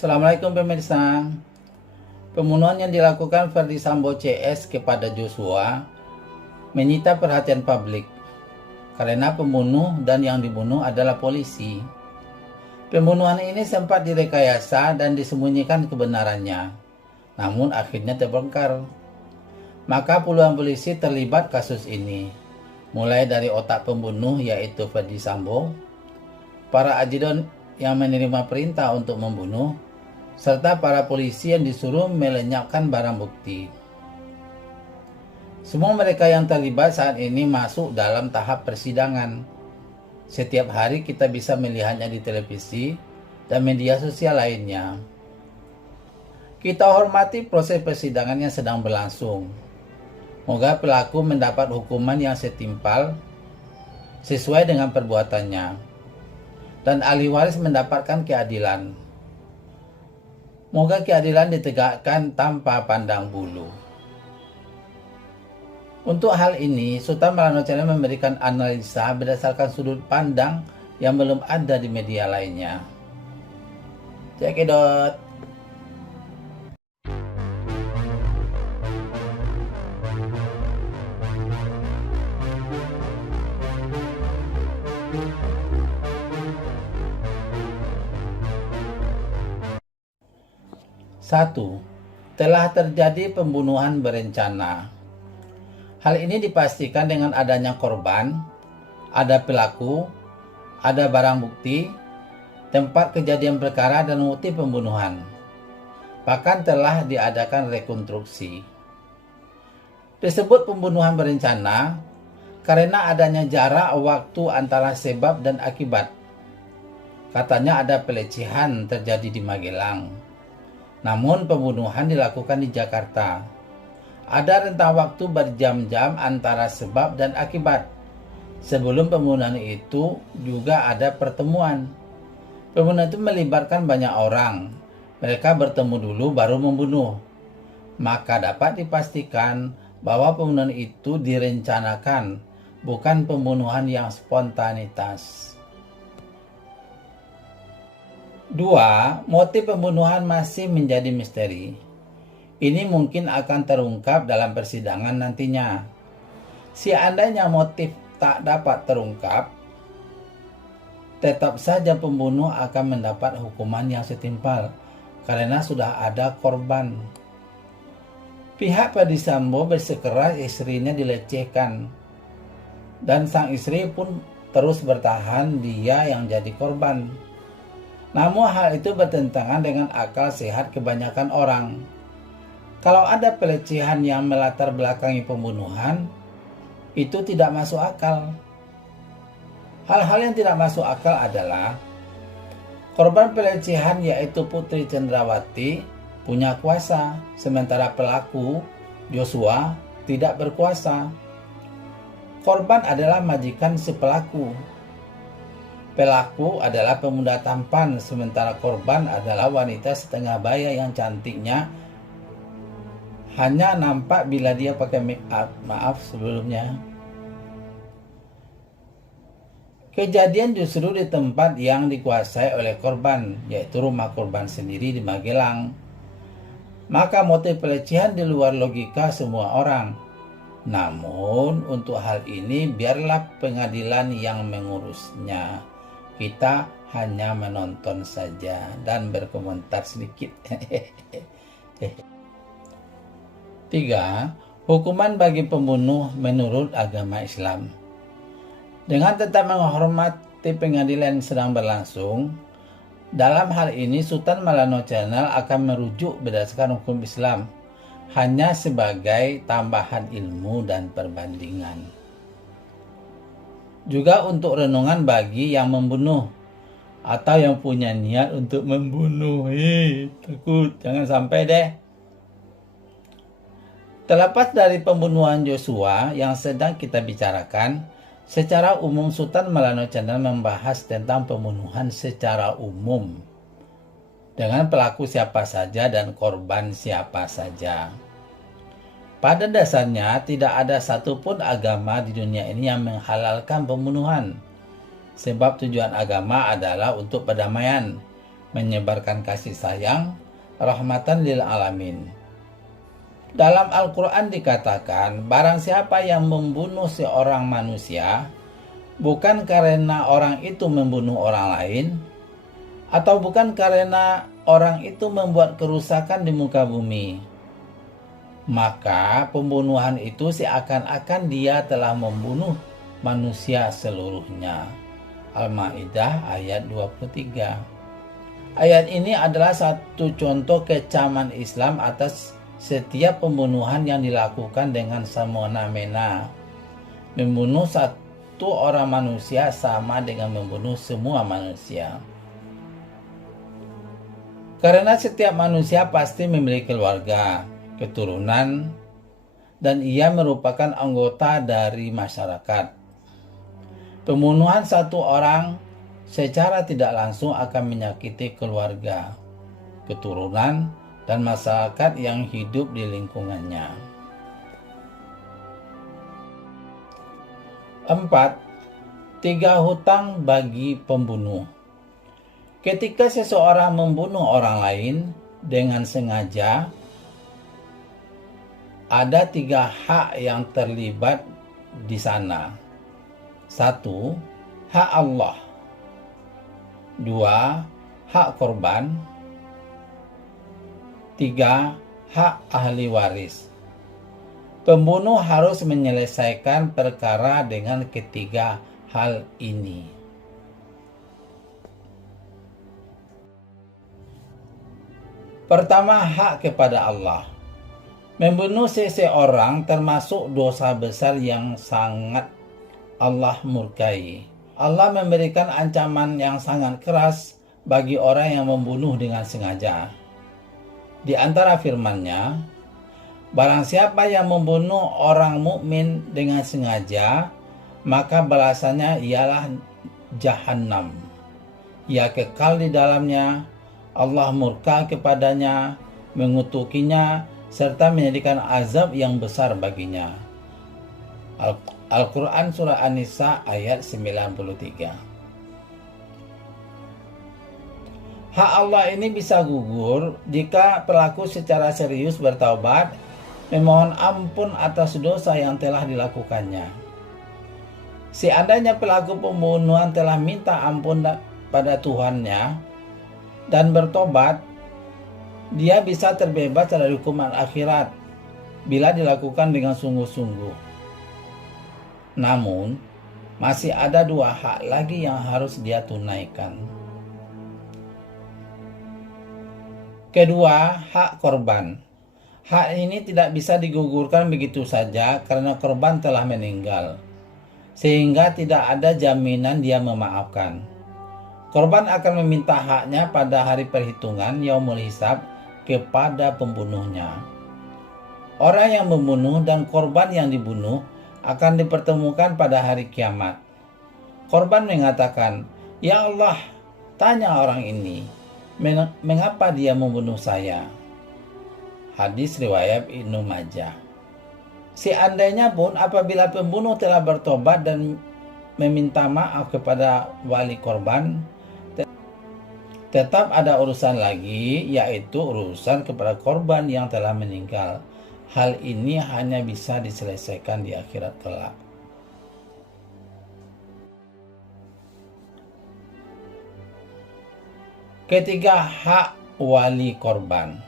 Assalamualaikum pemirsa. Pembunuhan yang dilakukan Ferdy Sambo CS kepada Joshua menyita perhatian publik karena pembunuh dan yang dibunuh adalah polisi. Pembunuhan ini sempat direkayasa dan disembunyikan kebenarannya, namun akhirnya terbongkar. Maka puluhan polisi terlibat kasus ini, mulai dari otak pembunuh yaitu Ferdy Sambo, para ajudan yang menerima perintah untuk membunuh, serta para polisi yang disuruh melenyapkan barang bukti. Semua mereka yang terlibat saat ini masuk dalam tahap persidangan. Setiap hari kita bisa melihatnya di televisi dan media sosial lainnya. Kita hormati proses persidangan yang sedang berlangsung. Moga pelaku mendapat hukuman yang setimpal sesuai dengan perbuatannya, dan ahli waris mendapatkan keadilan. Moga keadilan ditegakkan tanpa pandang bulu. Untuk hal ini, Sultan Maulana Channel memberikan analisa berdasarkan sudut pandang yang belum ada di media lainnya. Cekidot. Satu, telah terjadi pembunuhan berencana. Hal ini dipastikan dengan adanya korban, ada pelaku, ada barang bukti, tempat kejadian perkara dan motif pembunuhan. Bahkan telah diadakan rekonstruksi. Disebut pembunuhan berencana karena adanya jarak waktu antara sebab dan akibat. Katanya ada pelecehan terjadi di Magelang, namun pembunuhan dilakukan di Jakarta. Ada rentang waktu berjam-jam antara sebab dan akibat. Sebelum pembunuhan itu juga ada pertemuan. Pembunuhan itu melibatkan banyak orang. Mereka bertemu dulu baru membunuh. Maka dapat dipastikan bahwa pembunuhan itu direncanakan, bukan pembunuhan yang spontanitas. 2. Motif pembunuhan masih menjadi misteri. Ini mungkin akan terungkap dalam persidangan nantinya. Seandainya motif tak dapat terungkap, tetap saja pembunuh akan mendapat hukuman yang setimpal karena sudah ada korban. Pihak Ferdy Sambo bersikeras istrinya dilecehkan, dan sang istri pun terus bertahan dia yang jadi korban. Namun hal itu bertentangan dengan akal sehat kebanyakan orang. Kalau ada pelecehan yang melatar belakangi pembunuhan, itu tidak masuk akal. Hal-hal yang tidak masuk akal adalah korban pelecehan yaitu Putri Cendrawati punya kuasa, sementara pelaku Joshua tidak berkuasa. Korban adalah majikan si pelaku. Pelaku adalah pemuda tampan, sementara korban adalah wanita setengah baya yang cantiknya hanya nampak bila dia pakai make up. Maaf sebelumnya. Kejadian justru di tempat yang dikuasai oleh korban, yaitu rumah korban sendiri di Magelang. Maka motif pelecehan di luar logika semua orang. Namun untuk hal ini biarlah pengadilan yang mengurusnya. Kita hanya menonton saja dan berkomentar sedikit. 3. Hukuman bagi pembunuh menurut agama Islam. Dengan tetap menghormati pengadilan yang sedang berlangsung, dalam hal ini Sultan Maulana Channel akan merujuk berdasarkan hukum Islam, hanya sebagai tambahan ilmu dan perbandingan. Juga untuk renungan bagi yang membunuh atau yang punya niat untuk membunuh. Takut, jangan sampai deh. Terlepas dari pembunuhan Joshua yang sedang kita bicarakan, secara umum Sultan Maulana Channel membahas tentang pembunuhan secara umum, dengan pelaku siapa saja dan korban siapa saja. Pada dasarnya tidak ada satupun agama di dunia ini yang menghalalkan pembunuhan. Sebab tujuan agama adalah untuk perdamaian. menyebarkan kasih sayang, rahmatan lil alamin. Dalam Al-Quran dikatakan, barang siapa yang membunuh seorang manusia, bukan karena orang itu membunuh orang lain, atau bukan karena orang itu membuat kerusakan di muka bumi, maka pembunuhan itu seakan-akan dia telah membunuh manusia seluruhnya. Al-Maidah ayat 23. Ayat ini adalah satu contoh kecaman Islam atas setiap pembunuhan yang dilakukan dengan semena-mena. Membunuh satu orang manusia sama dengan membunuh semua manusia. Karena setiap manusia pasti memiliki keluarga, keturunan, dan ia merupakan anggota dari masyarakat. Pembunuhan satu orang secara tidak langsung akan menyakiti keluarga, keturunan, dan masyarakat yang hidup di lingkungannya. 4. 3 hutang bagi pembunuh. Ketika seseorang membunuh orang lain dengan sengaja, ada 3 hak yang terlibat di sana. 1. Hak Allah. 2. Hak korban. 3. Hak ahli waris. Pembunuh harus menyelesaikan perkara dengan ketiga hal ini. Pertama, hak kepada Allah. Membunuh seseorang termasuk dosa besar yang sangat Allah murkai. Allah memberikan ancaman yang sangat keras bagi orang yang membunuh dengan sengaja. Di antara firman-Nya, barang siapa yang membunuh orang mukmin dengan sengaja, maka balasannya ialah Jahannam. Ia kekal di dalamnya, Allah murka kepadanya, mengutukinya, serta menyediakan azab yang besar baginya. Al-Quran Surah An-Nisa ayat 93. Hak Allah ini bisa gugur jika pelaku secara serius bertaubat, memohon ampun atas dosa yang telah dilakukannya. Seandainya pelaku pembunuhan telah minta ampun pada Tuhannya dan bertobat, dia bisa terbebas dari hukuman akhirat bila dilakukan dengan sungguh-sungguh. Namun, masih ada 2 hak lagi yang harus dia tunaikan. Kedua, hak korban. Hak ini tidak bisa digugurkan begitu saja karena korban telah meninggal, sehingga tidak ada jaminan dia memaafkan. Korban akan meminta haknya pada hari perhitungan Yaumul Hisab kepada pembunuhnya. Orang yang membunuh dan korban yang dibunuh akan dipertemukan pada hari kiamat. Korban mengatakan, "Ya Allah, tanya orang ini, mengapa dia membunuh saya?" Hadis riwayat Ibnu Majah. Seandainya pun apabila pembunuh telah bertobat dan meminta maaf kepada wali korban, tetap ada urusan lagi, yaitu urusan kepada korban yang telah meninggal. Hal ini hanya bisa diselesaikan di akhirat kelak. Ketiga, hak wali korban.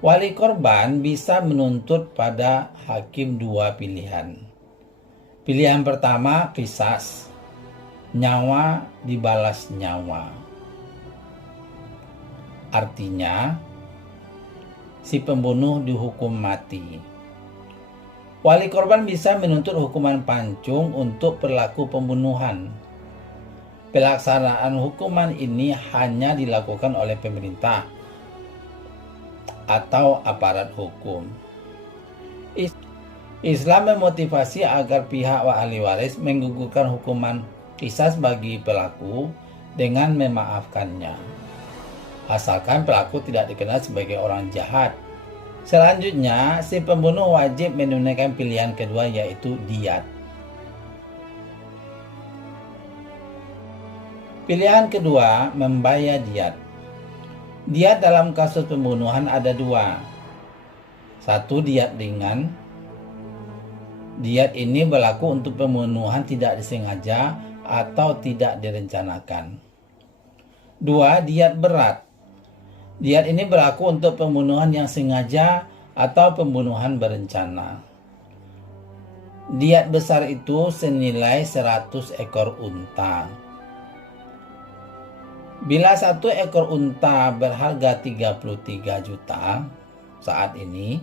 Wali korban bisa menuntut pada hakim 2 pilihan. Pilihan pertama, qisas. Nyawa dibalas nyawa. Artinya, si pembunuh dihukum mati. Wali korban bisa menuntut hukuman pancung untuk pelaku pembunuhan. Pelaksanaan hukuman ini hanya dilakukan oleh pemerintah atau aparat hukum. Islam memotivasi agar pihak ahli waris menggugurkan hukuman qisas bagi pelaku dengan memaafkannya, asalkan pelaku tidak dikenal sebagai orang jahat. Selanjutnya, si pembunuh wajib menunaikan pilihan kedua, yaitu diyat. Pilihan kedua, membayar diat. Diat dalam kasus pembunuhan ada dua. Satu, diat ringan. Diat ini berlaku untuk pembunuhan tidak disengaja atau tidak direncanakan. Dua, diat berat. Diat ini berlaku untuk pembunuhan yang sengaja atau pembunuhan berencana. Diat besar itu senilai 100 ekor unta. Bila satu ekor unta berharga 33 juta saat ini,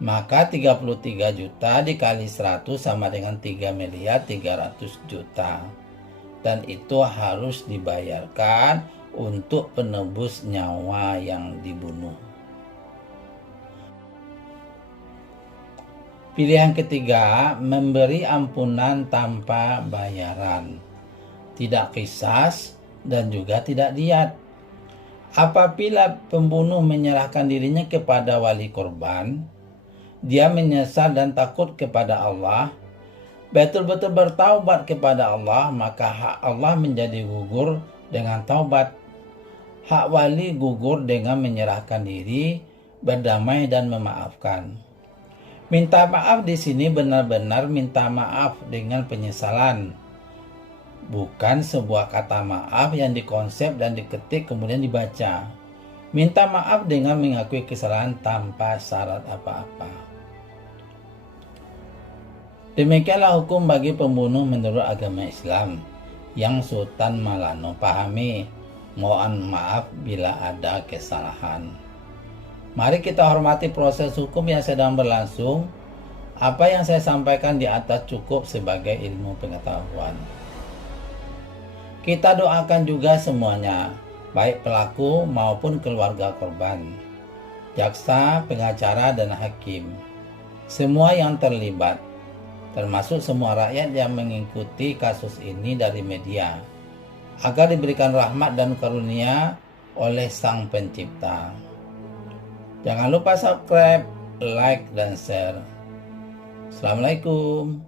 maka 33 juta dikali 100 sama dengan 3.300.000.000. Dan itu harus dibayarkan untuk penebus nyawa yang dibunuh. Pilihan ketiga, memberi ampunan tanpa bayaran. Tidak qisas dan juga tidak diat. Apabila pembunuh menyerahkan dirinya kepada wali korban, dia menyesal dan takut kepada Allah, betul-betul bertaubat kepada Allah, maka hak Allah menjadi gugur dengan taubat. Hak wali gugur dengan menyerahkan diri, berdamai dan memaafkan. Minta maaf di sini benar-benar minta maaf dengan penyesalan, bukan sebuah kata maaf yang dikonsep dan diketik kemudian dibaca. Minta maaf dengan mengakui kesalahan tanpa syarat apa-apa. Demikianlah hukum bagi pembunuh menurut agama Islam yang Sultan Malano pahami. Mohon maaf bila ada kesalahan. Mari kita hormati proses hukum yang sedang berlangsung. Apa yang saya sampaikan di atas cukup sebagai ilmu pengetahuan. Kita doakan juga semuanya, baik pelaku maupun keluarga korban, jaksa, pengacara, dan hakim. Semua yang terlibat, termasuk semua rakyat yang mengikuti kasus ini dari media, agar diberikan rahmat dan karunia oleh Sang Pencipta. Jangan lupa subscribe, like, dan share. Assalamualaikum.